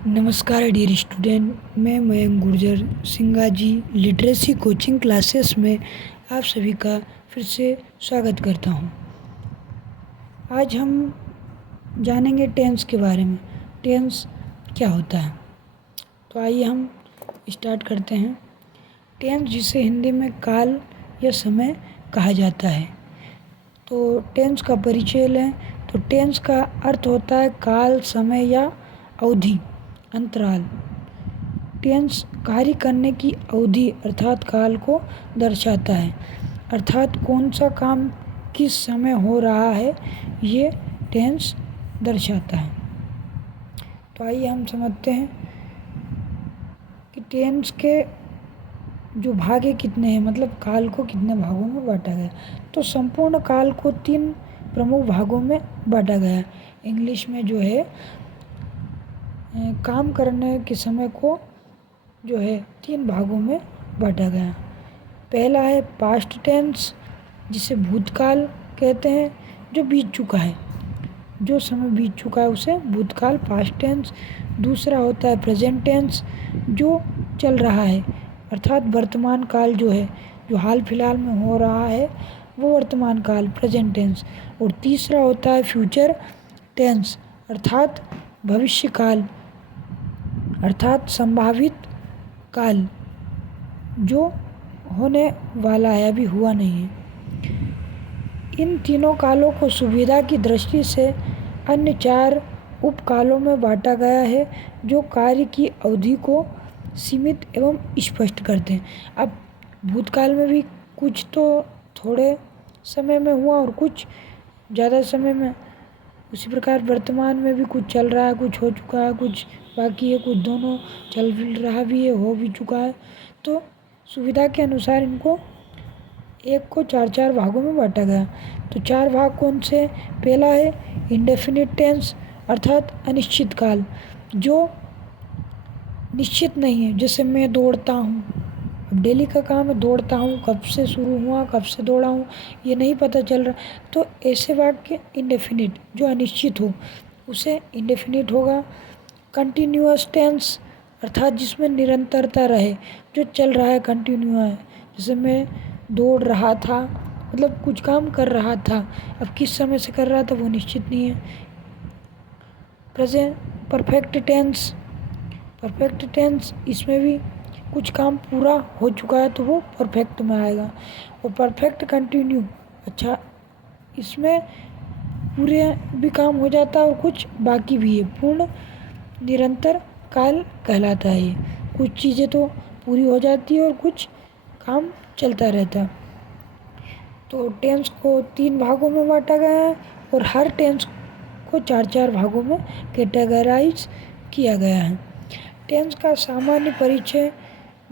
नमस्कार dear student, मैं Mayank Gurjar Singaji literacy coaching classes में आप सभी का फिर से स्वागत करता हूं। आज हम जानेंगे टेंस के बारे में। टेंस क्या होता है, तो आइए हम स्टार्ट करते हैं। टेंस, जिसे हिंदी में काल या समय कहा जाता है, तो टेंस का परिचय लें तो टेंस का अर्थ होता है काल, समय या अवधि, अंतराल। टेंस कार्य करने की अवधि अर्थात काल को दर्शाता है, अर्थात कौन सा काम किस समय हो रहा है ये टेंस दर्शाता है। तो आइए हम समझते हैं कि टेंस के जो भाग है कितने हैं, मतलब काल को कितने भागों में बांटा गया। तो संपूर्ण काल को 3 प्रमुख भागों में बांटा गया। इंग्लिश में जो है काम करने के समय को जो है 3 भागों में बांटा गया। पहला है पास्ट टेंस, जिसे भूतकाल कहते हैं, जो बीत चुका है, जो समय बीत चुका है उसे भूतकाल, पास्ट टेंस। दूसरा होता है प्रेजेंट टेंस, जो चल रहा है, अर्थात वर्तमान काल जो है, जो हाल फिलहाल में हो रहा है वो वर्तमान काल, प्रेजेंट टेंस। और तीसरा होता है फ्यूचर टेंस, अर्थात भविष्य काल, अर्थात संभावित काल, जो होने वाला है, अभी हुआ नहीं है। इन तीनों कालों को सुविधा की दृष्टि से अन्य 4 उपकालों में बांटा गया है, जो कार्य की अवधि को सीमित एवं स्पष्ट करते हैं। अब भूतकाल में भी कुछ तो थोड़े समय में हुआ और कुछ ज़्यादा समय में, उसी प्रकार वर्तमान में भी कुछ चल रहा है, कुछ हो चुका है, कुछ बाकी है, कुछ दोनों चल रहा भी है, हो भी चुका है। तो सुविधा के अनुसार इनको एक को 4-4 भागों में बांटा गया। तो 4 भाग कौन से? पहला है इंडेफिनिट टेंस, अर्थात अनिश्चित काल, जो निश्चित नहीं है। जैसे मैं दौड़ता हूँ, अब डेली का काम है, दौड़ता हूँ, कब से शुरू हुआ, कब से दौड़ा हूँ, ये नहीं पता चल रहा। तो ऐसे वाक्य इंडेफिनिट, जो अनिश्चित हो, उसे इंडेफिनिट होगा। कंटिन्यूअस टेंस, अर्थात जिसमें निरंतरता रहे, जो चल रहा है, कंटिन्यू है। जैसे मैं दौड़ रहा था, मतलब कुछ काम कर रहा था, अब किस समय से कर रहा था वो निश्चित नहीं है। Present perfect tense, perfect tense, इसमें भी कुछ काम पूरा हो चुका है तो वो परफेक्ट में आएगा। और परफेक्ट कंटिन्यू, अच्छा, इसमें पूरे भी काम हो जाता है और कुछ बाकी भी है। पूर्ण निरंतर काल कहलाता है ये। कुछ चीज़ें तो पूरी हो जाती है और कुछ काम चलता रहता है। तो टेंस को 3 भागों में बांटा गया है और हर टेंस को 4-4 भागों में कैटेगराइज किया गया है। टेंस का सामान्य परिचय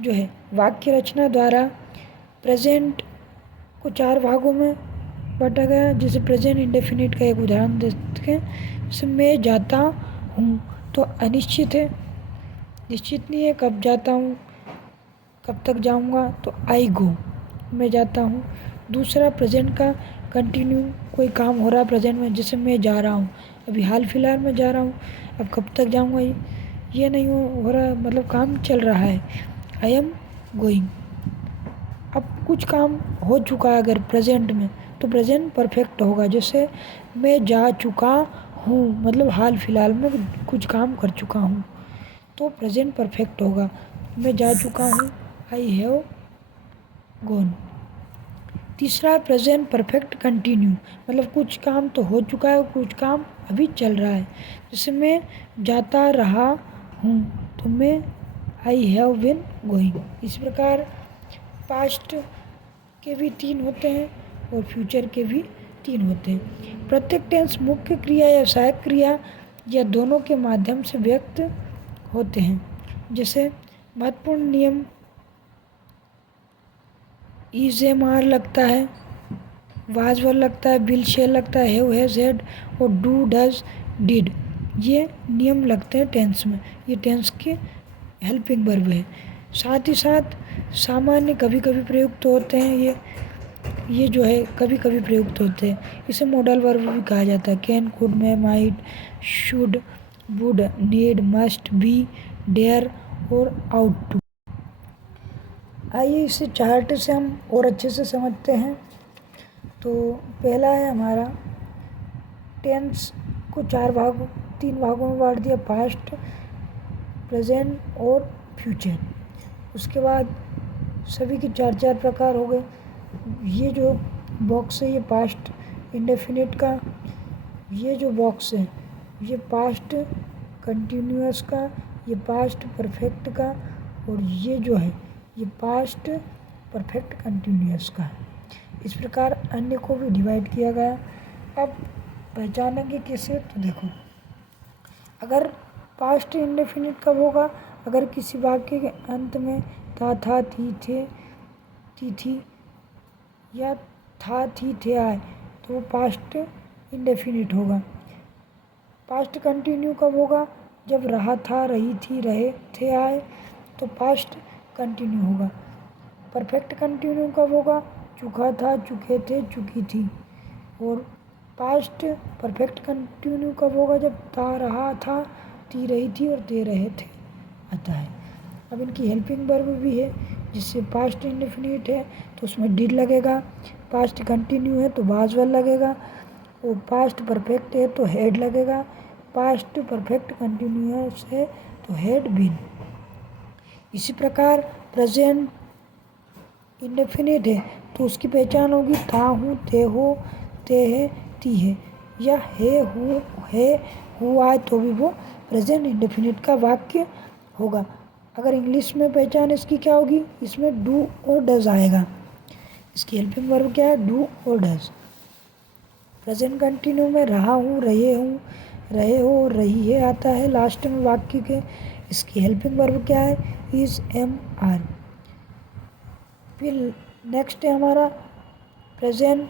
जो है वाक्य रचना द्वारा। प्रेजेंट को 4 भागों में बांटा गया, जैसे प्रेजेंट इंडेफिनिट का एक उदाहरण देते हैं। जैसे मैं जाता हूँ, तो अनिश्चित है, निश्चित नहीं है कब जाता हूँ, कब तक जाऊँगा, तो आई गो, मैं जाता हूँ। दूसरा प्रेजेंट का कंटिन्यू, कोई काम हो रहा है प्रेजेंट में, जैसे मैं जा रहा हूँ, अभी हाल फिलहाल में जा रहा हूँ, अब कब तक जाऊँगा ये नहीं हो रहा, मतलब काम चल रहा है। आई एम गोइंग, अब कुछ काम हो चुका है अगर प्रेजेंट में, तो प्रेजेंट परफेक्ट होगा। जैसे मैं जा चुका हूँ, मतलब हाल फिलहाल में कुछ काम कर चुका हूँ, तो प्रेजेंट परफेक्ट होगा। मैं जा चुका हूँ, आई हैव गॉन। तीसरा प्रेजेंट परफेक्ट कंटिन्यू, मतलब कुछ काम तो हो चुका है, कुछ काम अभी चल रहा है। जैसे मैं जाता रहा हूँ, तो मैं आई हैव बीन गोइंग। इस प्रकार पास्ट के भी 3 होते हैं और फ्यूचर के भी 3 होते हैं। प्रत्येक टेंस मुख्य क्रिया या सहायक क्रिया या दोनों के माध्यम से व्यक्त होते हैं। जैसे महत्वपूर्ण नियम, इज एम आर लगता है, वाज वर लगता है, बिल शेल लगता है, हैव हैज हैड और डू डज डिड, ये नियम लगते हैं टेंस में। ये टेंस के हेल्पिंग वर्ब है। साथ ही साथ सामान्य कभी कभी प्रयुक्त होते हैं, ये जो है कभी कभी प्रयुक्त होते हैं। इसे मॉडल वर्ब भी कहा जाता है। Can, could, may, might, should, would, need, must, be, dare और आउट टू। आइए इसे चार्ट से हम और अच्छे से समझते हैं। तो पहला है हमारा टेंस को तीन भागों में बांट दिया, पास्ट, प्रेजेंट और फ्यूचर। उसके बाद सभी के चार चार प्रकार हो गए। ये जो बॉक्स है ये पास्ट इंडेफिनिट का, ये जो बॉक्स है ये पास्ट कंटिन्यूअस का, ये पास्ट परफेक्ट का, और ये जो है ये पास्ट परफेक्ट कंटिन्यूअस का है। इस प्रकार अन्य को भी डिवाइड किया गया। अब पहचानेंगे कैसे, तो देखो, अगर पास्ट इंडेफिनिट कब होगा, अगर किसी वाक्य के अंत में था, थी, थे, थी या था, थी, थे आए तो वो पास्ट इंडेफिनिट होगा। पास्ट कंटिन्यू कब होगा, जब रहा, था, रही, थी, रहे, थे आए तो पास्ट कंटिन्यू होगा। परफेक्ट कंटिन्यू कब होगा, चुका था, चुके थे, चुकी थी। और पास्ट परफेक्ट कंटिन्यू कब होगा, जब था, रहा था, थी, रही थी और दे रहे थे आता है। अब इनकी हेल्पिंग वर्ब भी है, जिससे पास्ट इंडेफिनिट है तो उसमें डिड लगेगा, पास्ट कंटिन्यू है तो वाज वेल लगेगा, और पास्ट परफेक्ट है तो हैड लगेगा, पास्ट परफेक्ट कंटिन्यूअस है तो हैड बीन। इसी प्रकार प्रेजेंट इंडेफिनिट है तो उसकी पहचान होगी था, हूँ, थे, हो, ते है, ती है, या है, हूँ, है, हुआ है तो भी वो प्रेजेंट इंडेफिनिट का वाक्य होगा। अगर इंग्लिश में पहचान इसकी क्या होगी, इसमें डू और डज आएगा। इसकी हेल्पिंग वर्ब क्या है, डू और डज। प्रेजेंट कंटिन्यू में रहा हूँ, रहे हूँ, रहे हो, रही है आता है लास्ट में वाक्य के। इसकी हेल्पिंग वर्ब क्या है, इज, एम, आर। फिर नेक्स्ट है हमारा प्रेजेंट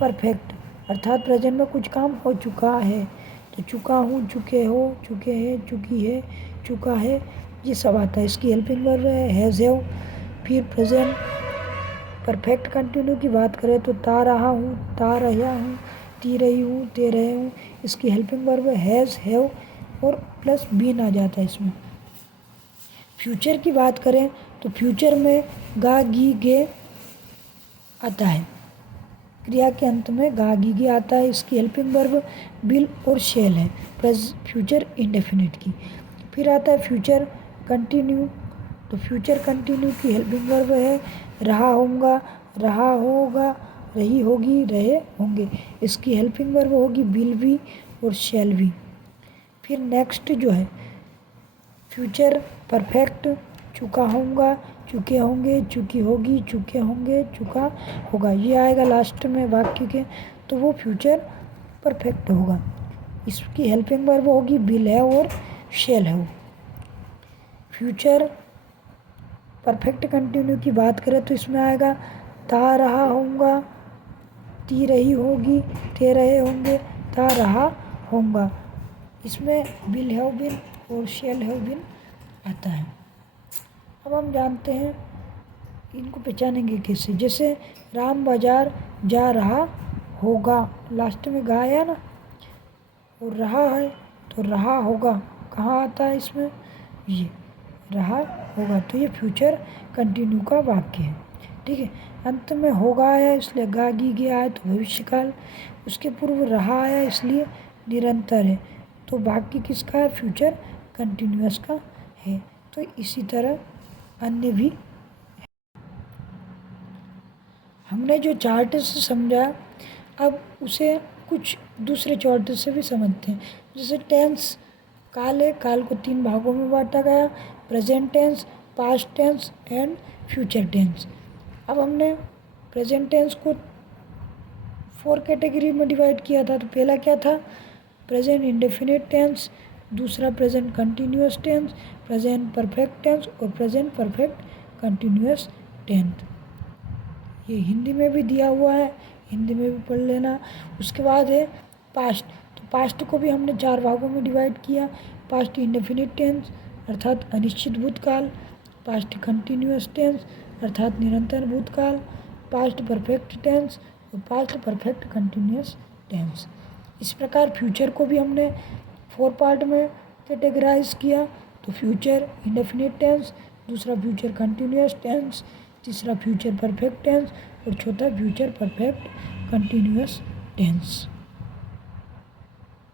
परफेक्ट, अर्थात प्रेजेंट में कुछ काम हो चुका है तो चुका हूँ, चुके हो, चुके हैं, चुकी है, चुका है, ये सब आता है। इसकी हेल्पिंग वर्ब है हैज़, हैव। फिर प्रेजेंट परफेक्ट कंटिन्यू की बात करें तो ता रहा हूँ, ता रहा हूँ, ती रही हूँ, ते रहे हूँ। इसकी हेल्पिंग वर्ब है हैज़, हैव और प्लस बीन आ जाता है इसमें। फ्यूचर की बात करें तो फ्यूचर में गा, गी, गे आता है, क्रिया के अंत में गा, गी, गे आता है। इसकी हेल्पिंग वर्ब बिल और शेल है फ्यूचर इंडेफिनिट की। फिर आता है फ्यूचर कंटिन्यू, तो फ्यूचर कंटिन्यू की हेल्पिंग वर्ब है रहा होगा, रहा होगा, रही होगी, रहे होंगे। इसकी हेल्पिंग वर्ब होगी विल बी और शैल बी। फिर नेक्स्ट जो है फ्यूचर परफेक्ट, चुका होऊंगा, चुके होंगे, चुकी होगी, चुके होंगे, चुका होगा, ये आएगा लास्ट में वाक्य के, तो वो फ्यूचर परफेक्ट होगा। इसकी हेल्पिंग वर्ब होगी विल है और शैल है। फ्यूचर परफेक्ट कंटिन्यू की बात करें तो इसमें आएगा था रहा होऊंगा, ती रही होगी, थे रहे होंगे, था रहा होऊंगा। इसमें विल हैव बीन और शैल हैव बीन आता है। अब हम जानते हैं इनको पहचानेंगे कैसे, जैसे राम बाजार जा रहा होगा, लास्ट में गा आया ना, और रहा है तो रहा होगा कहाँ आता है इसमें, ये रहा होगा, तो ये फ्यूचर कंटिन्यू का वाक्य है। ठीक है, अंत में होगा आया इसलिए गा, गी, गे आया तो भविष्यकाल, उसके पूर्व रहा आया इसलिए निरंतर है, तो वाक्य किसका है, फ्यूचर कंटिन्यूअस का है। तो इसी तरह अन्य भी हमने जो चार्ट से समझा, अब उसे कुछ दूसरे चार्ट से भी समझते हैं। जैसे टेंस काल है, काल को तीन भागों में बांटा गया, present tense, past tense and future tense. अब हमने प्रेजेंट टेंस को 4 कैटेगरी में डिवाइड किया था। तो पहला क्या था, प्रेजेंट इंडेफिनिट टेंस, दूसरा present continuous tense, present perfect tense और प्रेजेंट परफेक्ट कंटिन्यूअस टेंस। ये हिंदी में भी दिया हुआ है, हिंदी में भी पढ़ लेना। उसके बाद है पास्ट, तो पास्ट को भी हमने 4 भागों में डिवाइड किया, पास्ट इंडेफिनिट टेंस अर्थात अनिश्चित भूतकाल, पास्ट कंटिन्यूअस टेंस अर्थात निरंतर भूतकाल, पास्ट परफेक्ट टेंस और पास्ट परफेक्ट कंटिन्यूअस टेंस। इस प्रकार फ्यूचर को भी हमने 4 पार्ट में कैटेगराइज किया। तो फ्यूचर इंडेफिनिट टेंस, दूसरा फ्यूचर कंटिन्यूअस टेंस, तीसरा फ्यूचर परफेक्ट टेंस और चौथा फ्यूचर परफेक्ट कंटिन्यूअस टेंस।